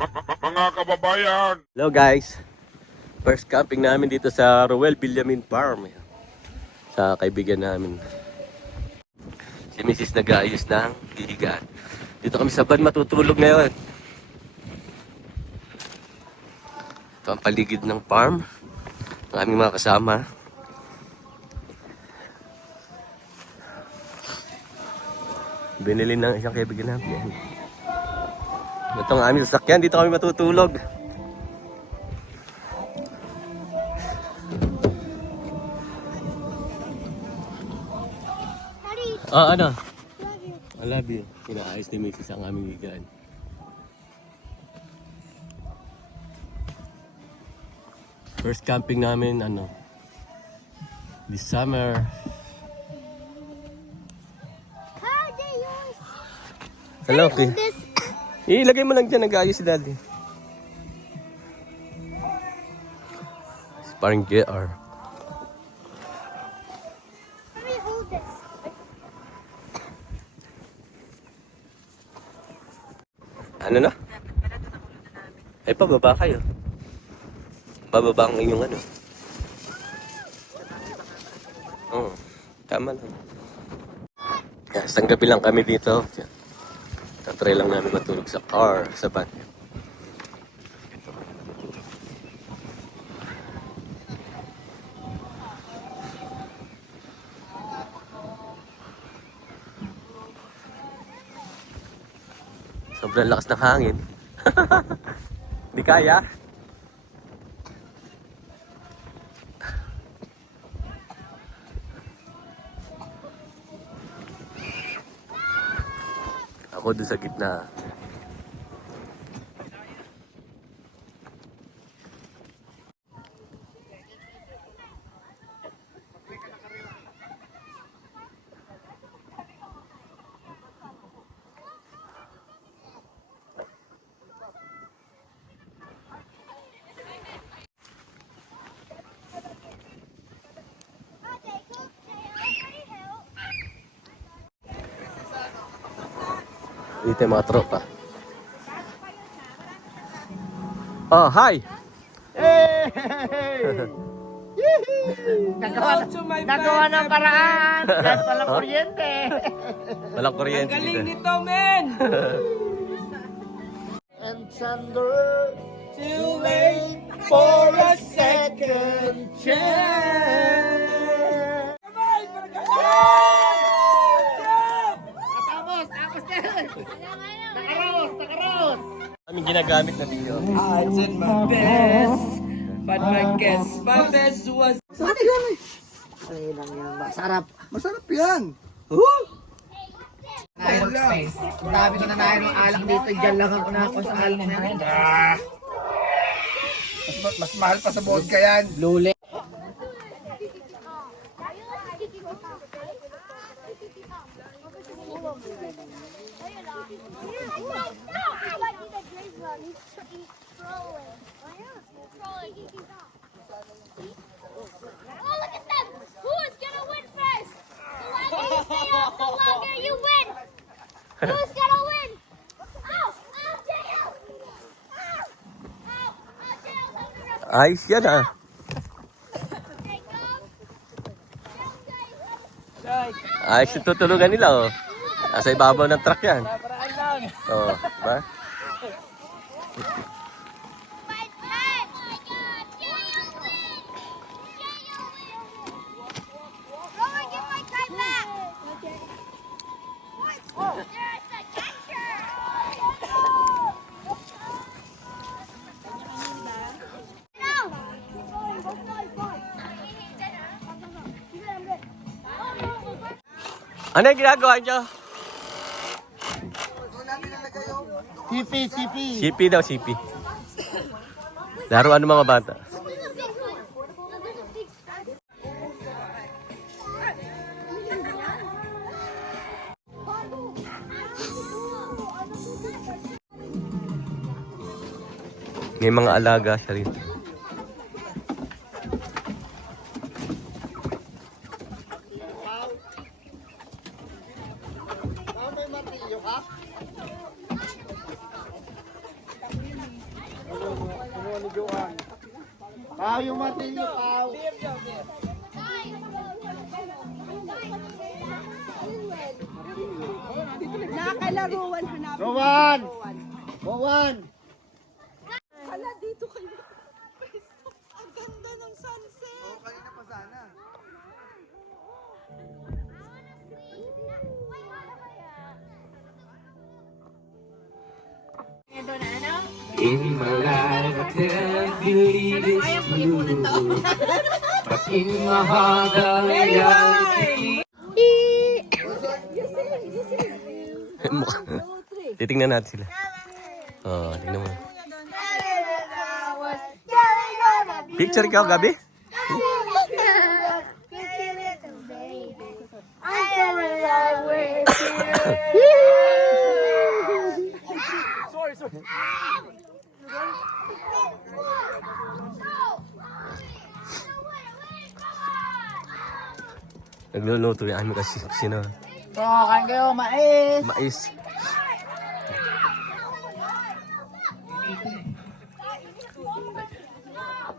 Mga kababayan! Hello guys! First camping namin dito sa Roel Villamin Farm. Sa kaibigan namin. Si Mrs. nag-aayos ng hihigaan. Dito kami sa van matutulog ngayon. Ito ang paligid ng farm. Ang aming mga kasama. Binili ng isang kaibigan namin. Ito ang aming sasakyan. Dito kami matutulog. Ano? I love you. Inaayos ni Mrs. ang aming higaan. First camping namin, this summer. Hello, okay. Ilagay mo lang dyan, nag-aayos si Daddy. Parang GR. Ano na? Ay, pababa kayo. Bababa ang inyong ano. Oo, tama lang. Isang gabi lang kami dito. Tatry lang namin matulog sa car, sa van. Sobrang lakas ng hangin. Hindi kaya. Ako doon sa gitna. Dito yung mga tropa. Oh, hi! Hey! Nagawa ng paraan! Kahit walang kuryente! Walang kuryente Ang galing dito. nito, men! And thunder, too late for a second chance! Tapos na! Nakaros! Aming ginagamit na video. I did my best, but my best was... Ay lang yan, masarap. Masarap yan. Workspace. Dami ko na nahin ng alak dito. Diyan lang ako na ako sa alak na yan. Mas mahal pa sa vodka yan. Luli. Oh, look at them! Who is gonna win first? The longer you stay up, the longer you win! Who's gonna win? Oh! Oh, Jail! Oh! Oh! Oh, Jail's on the rest. Ayos yan ah. Jacob! Ayos yung tutulugan nila oh. Nasa ibabaw ng truck yan. Oh, diba? Fight back! Oh my God! Jail win! Jail win! Rowan, get my kite back! There's the catcher! Ano yung ginagawa nyo? CP. CP daw, CP. Laruan ng mga bata. May mga alaga siya rin. May martilyo ka? videoan. Pao yung martilyo, pao. Nakalaruan, hanapin. Rowan! Rowan! Hala, dito kayo. Ang ganda ng sunset. Kanina pa sana. In my life, I can't believe it's true. But in my heart, the reality. Titingnan natin sila. Oh, tingnan mo. Picture ikaw, Gabi? Nagluluto yan kasi sino? Kain kayo, mais. Mais.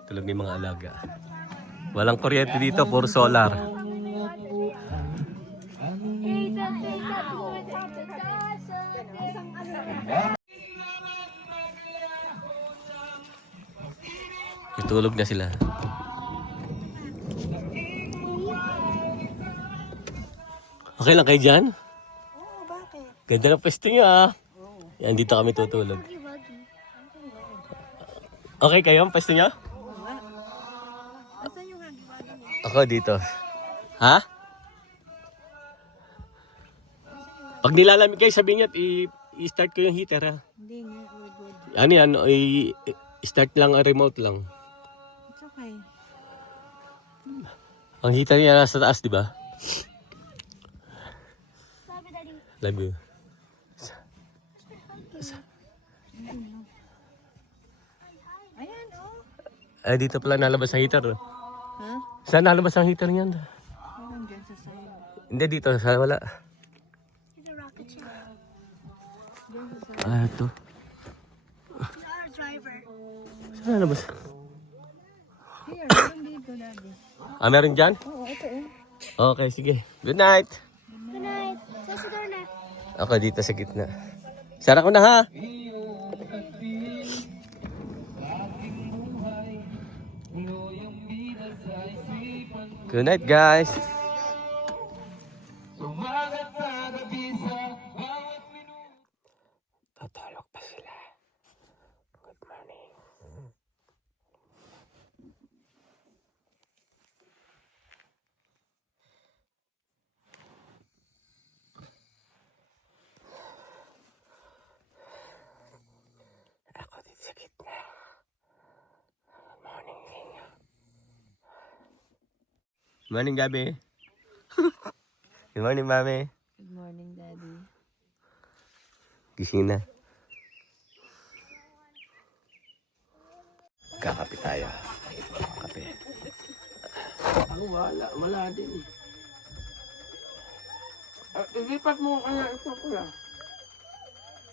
Tulog ni mga alaga. Walang kuryente dito, puro solar. Itulog na sila. Okay lang kayo dyan? Oo, bakit? Ganda ng pwesto nyo ah. Yan, dito kami tutulog. Okay kayo ang pwesto nyo? Asan yung hagi-wagi niya? Ako dito. Ha? Pag nilalamig kayo, sabihin nyo at i-start ko yung heater ha. Hindi nga, we're good. Ano yan, i-start lang, remote lang. It's okay. Ang heater niya nasa taas, di ba? Love you. Ayan, oh. Ay, dito pala nalabas ang heater. Ha? Saan nalabas ang heater niyan? Parang dyan sa side. Hindi, dito. Sa wala. He's a rocket ship. Ah, ito. He's our driver. Saan nalabas? Here, meron dito, Daddy. Ah, meron dyan? Oo, ito eh. Okay, sige. Good night. Good night. Sa door na. Ako dito sa gitna. Sara ko na ha. Good night, guys. Tutulog pa sila. Good morning. Ako dito sa gitna. Good morning, King. Good morning, Gabi. Good morning, Mami. Good morning, Daddy. Gising na. Kakape tayo. Kape. Ako wala din eh. Ilipat mo kaya ito pula.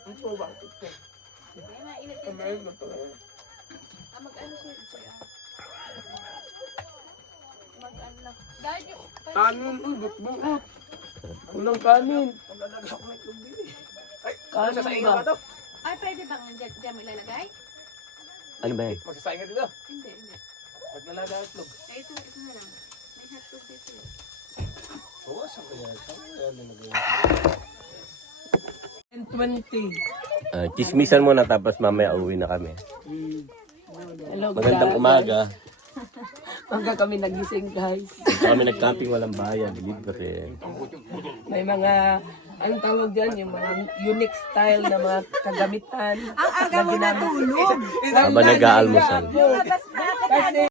Ito ba? Ito. Kamay na pala. Mag-ano siya? Mag-ano? Daddy, Kanin, but-but. Unang kanin. Kanin sa inyo ba ito? ay, pwede bang dyan mo ilalagay? Ano ba yan? Magsasaing ka dito. Hindi. Maglalaga ang itlog. Ay, ito na lang. May hotdog dito. Oo, saan ko yan? Saan ko yan nilagay? 20. Chismisan muna tapos mamaya uwi na kami. Hello, Magandang umaga. Hanggang kami nagising, guys. Dito kami nag-camping walang bayan. Libre. May mga, anong tawag dyan, yung mga unique style na mga kagamitan. Ang aga mo natulog. Habang nag-aalmusal. Kasi